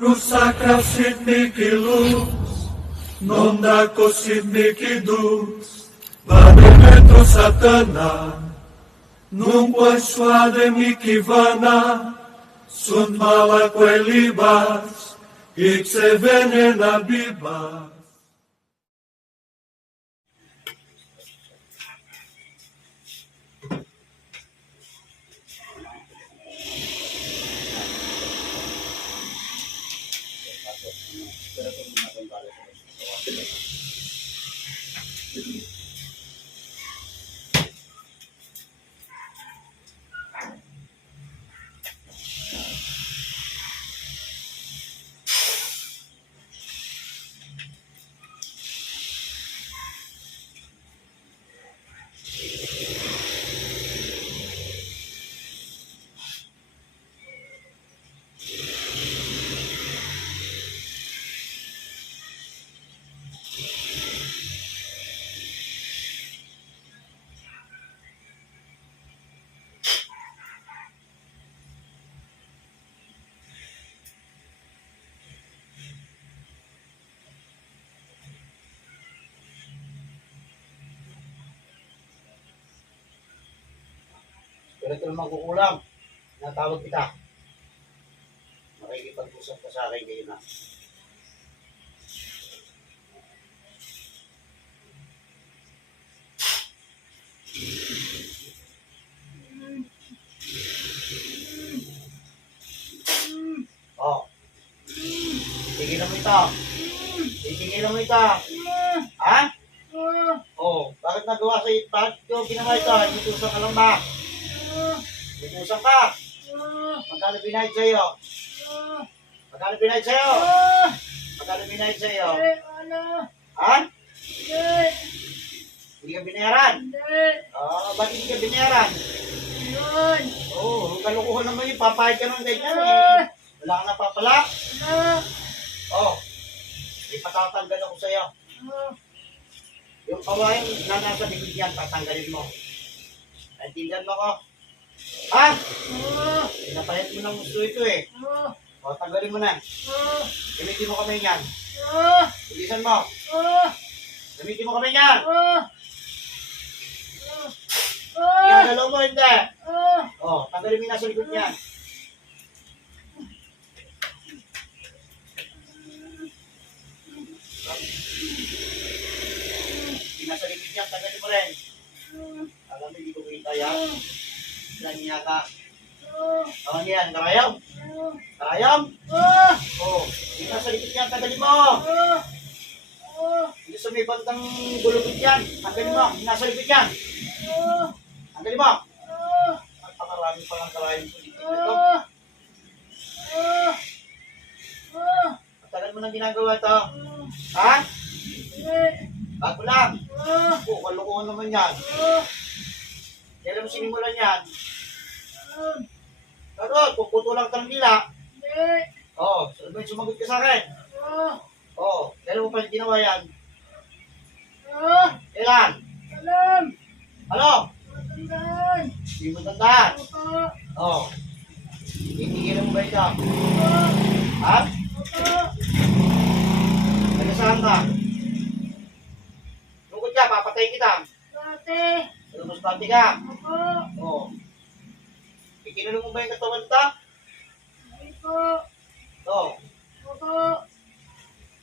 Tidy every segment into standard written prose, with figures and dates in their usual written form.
Rusakra sidniki luz, nondako sidniki dus, Vademetro satana, nunqua suade mikivana, sunt malaque libas, ixe venena bibas. Pero ito naman kukulang. Natawag kita. Makikipag-usap ka sa akin ngayon na. Oh. Tigilan mo ito. Tigilan mo ito. Ha? Oh. Bakit nagawa sa'yo? Bakit ito ginawa ito? Inutusan ka lang ba? Inutusan ka? Magkano binayad sa'yo? Magkano binayad sa'yo? Magkano binayad sa'yo? Ha? Hindi ka binayaran? Bakit hindi ka binayaran? Kalukuhan naman yun. Papayag ka ng ganyan eh. Wala ka na papala? Ipatatanggal ako sa'yo. Yung kawain na nasa bibig yan, tatanggalin mo. Naintindihan mo ko? Ha? Pinapalit mo ng gusto ito eh. Tanggalin mo na. Gamitin mo kami yan. Bilisan mo. Gamitin mo kami yan. Gagalaw mo, hindi. Tanggalin mo yung nasa likod niyan. Nasa likod niyan, tanggalin mo rin. Alam mo, hindi ko kita yan. Ilan niya ka? Tawag yan, karayam? Karayam? Nasa likod niyan, tanggalin mo. Dito sa may bandang gulugod yan, tanggalin mo. Nasa likod yan. Tanggalin mo. Magpakarami pa lang karayam ko dito. Matagal mo nang ginagawa ito. Ha? Bago lang. Kalukuhan naman yan. Kailan mo sinimulan yan? Karot, puputo lang ng dila. Sumagot ka sa akin. Kailan mo pa ginawa yan? Kailan? Ano? Hindi mo tandaan. Titigil mo ba ito? Ha? Nagasahan ka? Lungkot ka, papatayin kita. Lumos pati ka? Ikinulong mo ba yung katawan ito?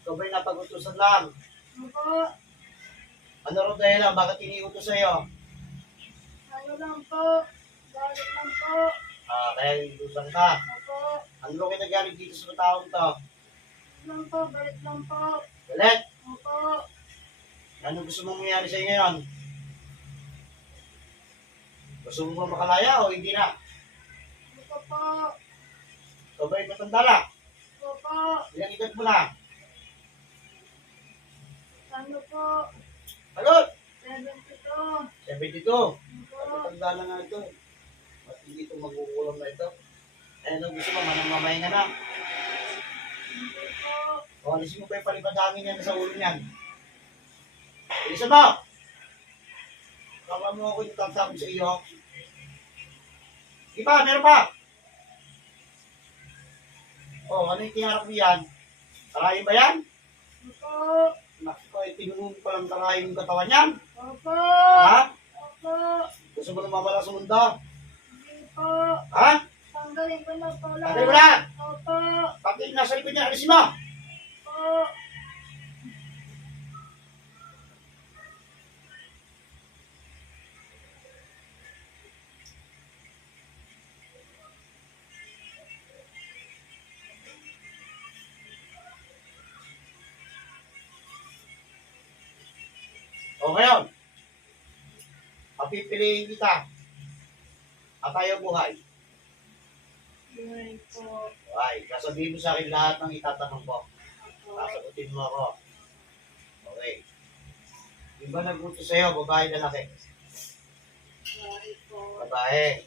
Ikaw ba'y napag-utusan lang? Ano rin dahil lang? Bakit iniutos sa'yo? Kaya iniutusan ka? Ano rin nagaling dito sa taong to? Galit? Ano gusto mong mangyari sa'yo ngayon? Gusto mo ba makalaya o hindi na? Ikaw ba'y matanda na? Ilang edad mo na? Alot? 72. Matanda na nga ito. At hindi ito magkukulang na ito. Ano gusto mo? Manang-mamahinga na? Alisin mo pa yung palipadangin yan sa ulo niyan. Alisin mo! Kama mo ako yung tagsabi sa iyo. Di ba? Meron pa? Oh, ano yung tinarap mo yan? Karayin ba yan? Opo. Naku, tinunong pa lang karayin yung katawan yan. Opo. Ha? Opo. Gusto mo lumabala sa mundo? Hindi po. Ha? Tanggalin ko na po lahat. Tanggalin mo na! Opo. Pati nasa likod niya, alisin mo! Opo. O ngayon, papipiliin kita. At tayo buhay. Buhay po. Okay, kasabihin mo sa akin lahat ng itatanong ko. Opo. Sasagutin mo ako. Okay. Yung ba nag-utos sa'yo, babae, lalaki? Buhay po. Babae.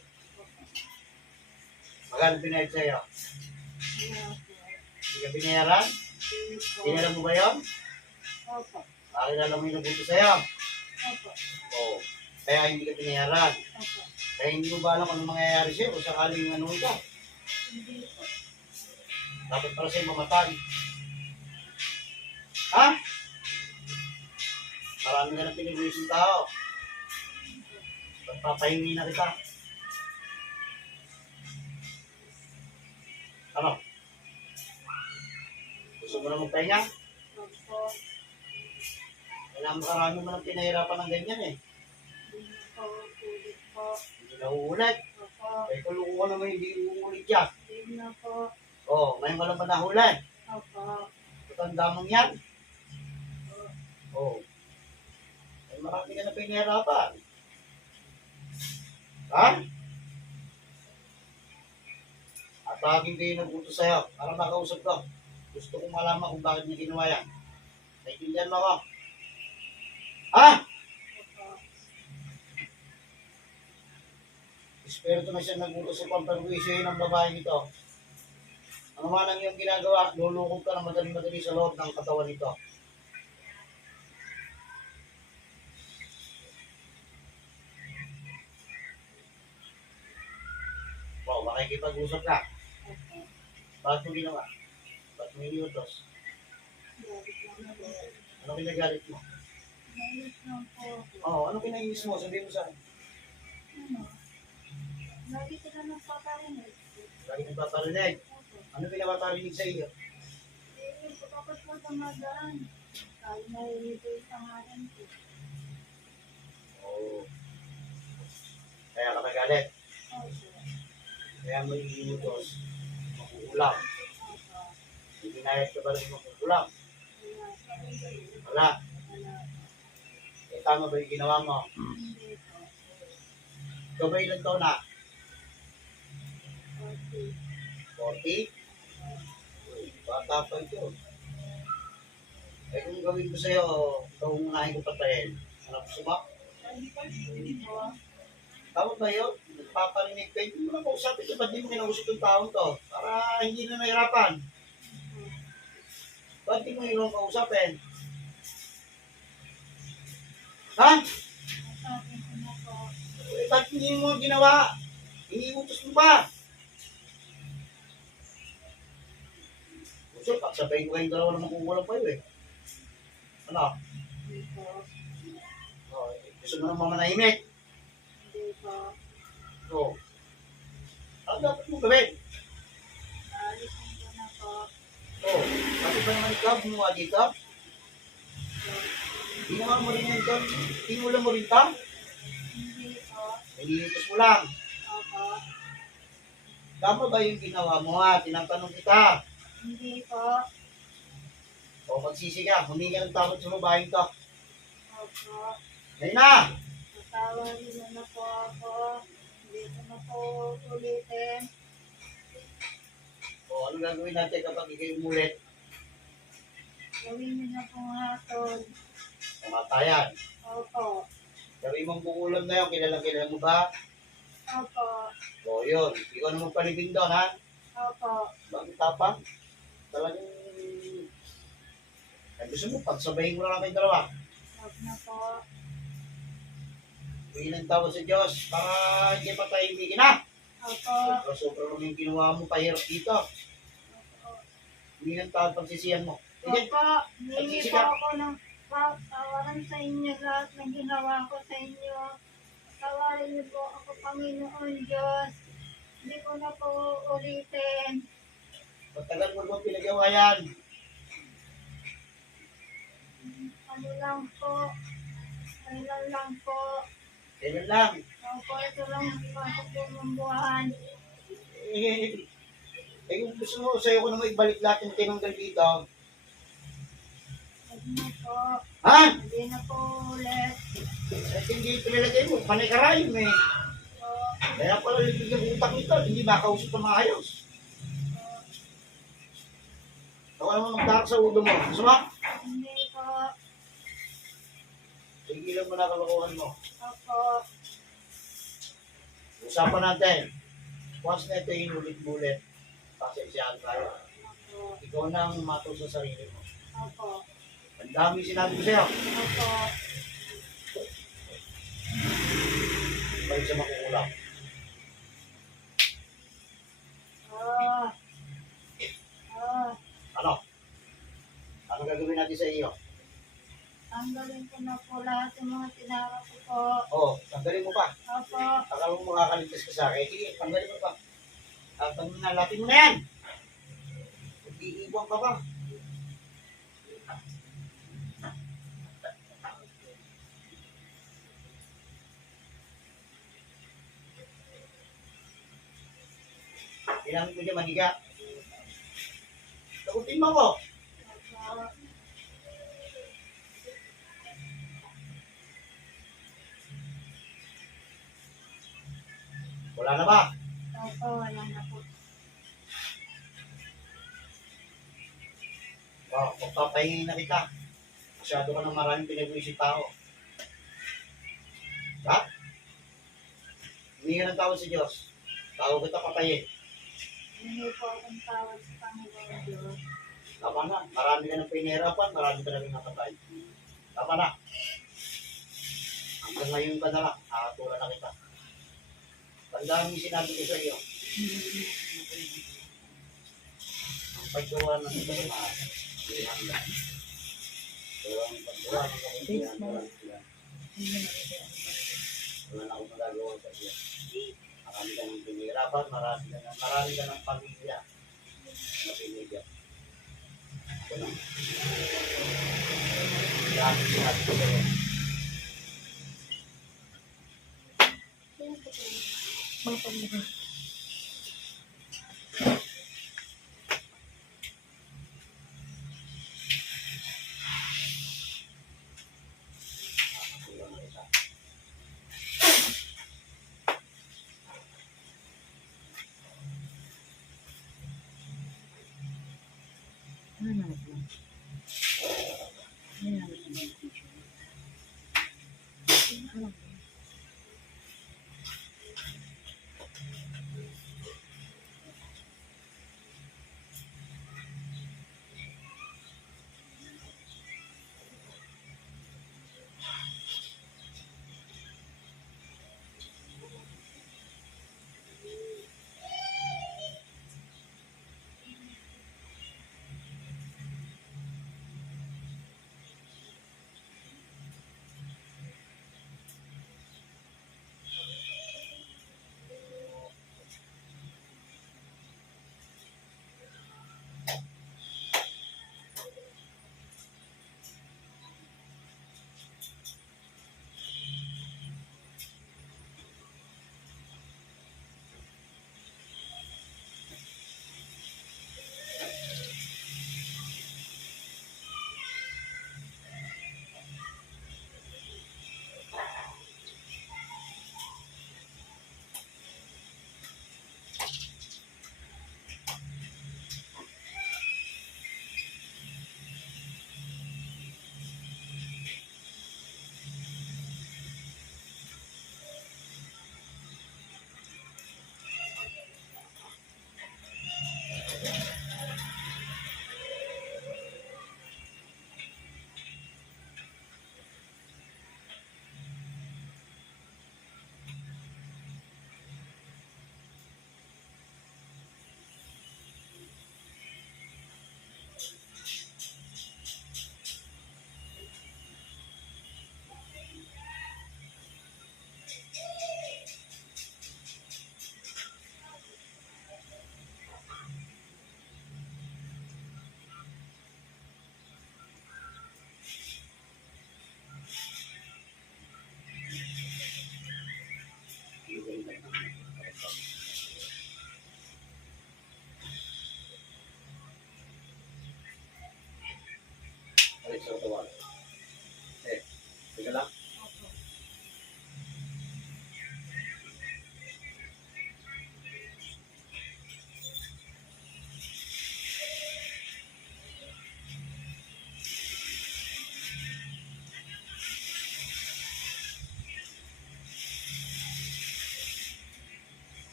Magkano pinayad sa'yo? Wala po. Hindi ka binayaran? Hindi po. Tinala mo ba yun? Opo. Pakilala mo yung nag-utos sa'yo? Opo. Oo. Kaya hindi ka binayaran. Opo. Kaya hindi mo ba alam kung ano mangyayari sa'yo kung sakaling ano ito? Hindi po. Dapat para sa'yo mamatay. Ha? Marami ka na pinag-uusing tao. Papahingi na kita. Ano? Gusto mo na magpahinga? Opo. Kailangan makarami mo ng pinahirapan ng ganyan eh. Hindi po. Ulit po. Hindi na uulit. Opo. Eh kung ko naman hindi uulit yan. Hindi na po. Oo, ngayon ka lang ba nahuli? Opo. Matanda mong yan. Oo. Eh marami ka na pinahirapan. Ha? At aking kayo nag-utos sa'yo para makausap ko. Gusto kong malaman kung bakit niya ginawa yan. Naiintindihan mo ako. Ha? Opo. Espiritu na siya nag-utos sa pamperwisyo ng babaeng ito. Ano man ang iyong ginagawa, lulukog ka ng madali-madali sa loob ng katawan nito. Wow, makikipag-usap ka. Opo. Bakit mo ginawa? Bakit mo iniutos? Galit lang po. Ano kinagalit mo? Galit lang po. Oo, ano kinainis mo? Sabihin mo sa akin. Ano? Lagi sila nagpaparinig. Lagi nagpaparinig. Opo. Ano pinapaparinig sa iyo? Eh, kapag po dumadaan, tayo nahihito yung pangalan ko. Oo. Kaya ka nagalit. Opo. Kaya mo iniutos. Makukulam. Opo. Hindi nayat ka ba rin makukulam? Wala po. Wala. Wala. Eh, tama ba yung ginawa mo? Hindi po. Ikaw ba ilang taon na? Okay. 40? Uy, bata pa ito. Eh kung gawin ko sa'yo, ikaw unahin ko patayin. Ano gusto mo? Hindi po. Tama ba yun? Nagpaparinig ka. Hindi mo na kausapin ito. Ba't di mo kinausap yung taong to? Para hindi na nahirapan. Ba't di mo yun kausapin? Ha? Sabi ko na po. Eh, ba't hindi mo ginawa? Iniutos mo pa. Gusto, pagsabayin ko kayong dalawa na makukulang pa yun eh. Ano? Hindi po. Oh, gusto mo nang mamanahimik? Hindi po. Oo. Ano dapat mo gawin? Aalisin ko na po. Oo. Bakit ba naman ikaw gumawa dito? Ginawa mo rin yan doon. Tinula mo rin ta? Hindi po. Nililitos mo lang. Opo. Tama ba yung ginawa mo ha? Tinatanong kita. Hindi po. O magsisi ka. Humingi ka ng takot sa babaeng to. Opo. Ngayon na! Tatawagin mo na po ako. Hindi ko na po ulitin. O ano gagawin natin kapag ikay umulit? Gawin niyo na pong hatol. Kamatayan. Opo. Gawin mong bukulam na yun. Kilala mo ba? Opo. O yun. Ikaw na magpalibing doon ha? Opo. Bakit tapang? Talagang... Ay, gusto mo, pagsabayin mo lang kayong dalawa. Huwag na po. Huwag ng tawa sa Diyos para hindi pa tayo himigin na. Opo. Sobra naman yung ginawa mo, pahirap dito. Opo. Hindi ng tawad pagsisihan mo. Sige, Opo, hindi po Pagsisikap. ako ng patawaran sa inyo lahat ng ginawa ko sa inyo. Tawarin niyo po ako, Panginoon Diyos. Hindi ko na po ulitin. matagal mo ba pinagawa yan? Ano lang po, kailan lang po. Kailan lang? Opo, ito lang pasok po ng buwan. Kung gusto mo, sa'yo ko naman ibalik lahat yung tinanggal dito. Huwag na po, Ha? hindi na po ulit. Eh, hindi pinalagay mo, panay karayom eh. So, Kaya pala libig ang utak nito, hindi makausap na maayos. Ako naman magdarap sa ulo mo. Gusto mo? hindi po. Tigilan mo na kalokohan mo. Opo, Usapan natin. Once na ito inulit-ulit, pasensyahan tayo. opo, Ikaw na ang matos sa sarili mo. opo, Ang dami sinabi ko sa'yo. opo. Balik sa makukulang. Ah, ah, Ano? Ano gagawin natin sa iyo? tanggalin ko na po lahat yung mga tinara ko po. Oo, tanggalin mo pa. Opo, Akala mo makakaligtas ka sa akin. Sige, tanggalin mo pa. Tanggalin na, lapin mo na yan. Mag-iibang ka pa. Ginamit mo dyan, maniga. Takutin mo ko. opo, Wala na ba? opo, wala na po. Wow, pagpapahingi na kita. Masyado ka ng maraming pinag-iisip tao. Ha? Hindi ka ng tawad sa Diyos. Tawag kita patayin. Hindi po akong tawag sa Panginoon Diyos. Tama na. Marami ka ng pinahirapan, marami ka na rin nakatay. Tama na. Hanggang ngayon ka na lang. Nakatula na kita. Tandaan mo yung sinabi ko sa iyo. Ang paggawa ng ito na hindi hanggang. Pero ang paggawa ng ito hindi hanggang. Wala na akong magagawa sa iyo. Marami ka ng pinahirapan, marami ka ng pamilya na pinigyan. Ako lang. Dahil sinabi ko sa iyo. Nakatulong na kita.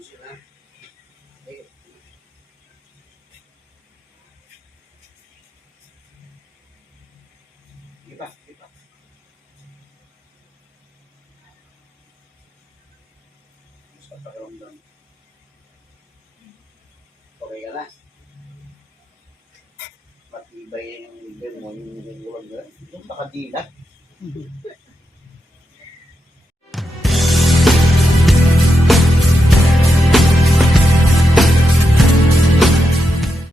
Ayusin na. Okay. Iba, iba. Sa pakiramdam. Okay ka na. Matibay yung level mo, yung ulam mo. Yung nakadilat.